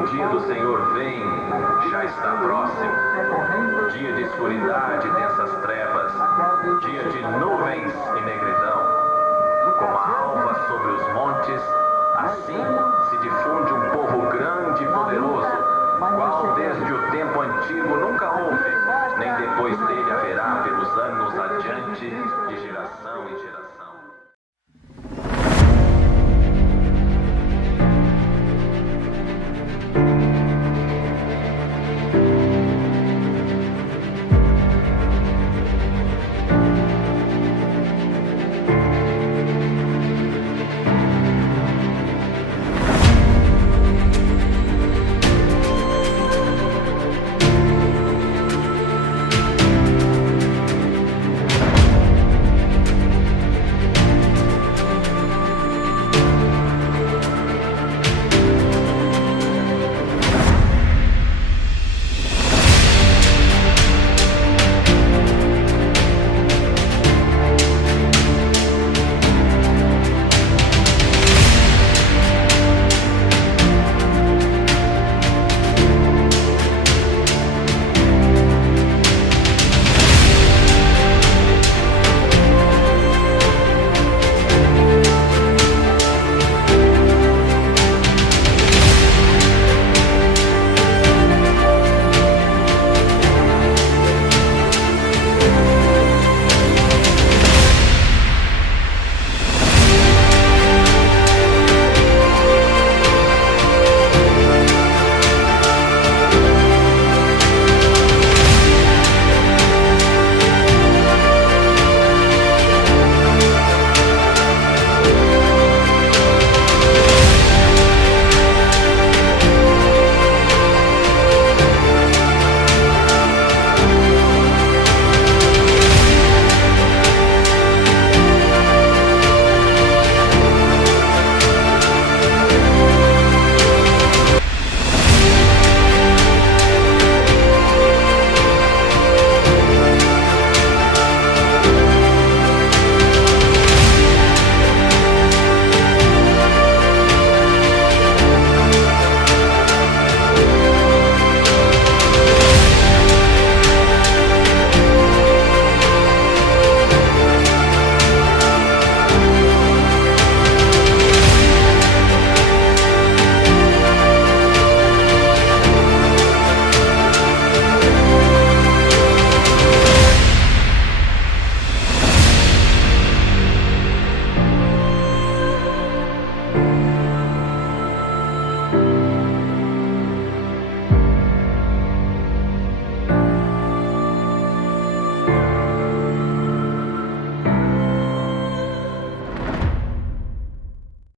O dia do Senhor vem, já está próximo. Dia de escuridade, densas trevas. Dia de nuvens e negridão. Como a alva sobre os montes, assim se difunde um povo grande e poderoso, qual desde o tempo antigo nunca houve, nem depois dele haverá pelos anos adiante de geração.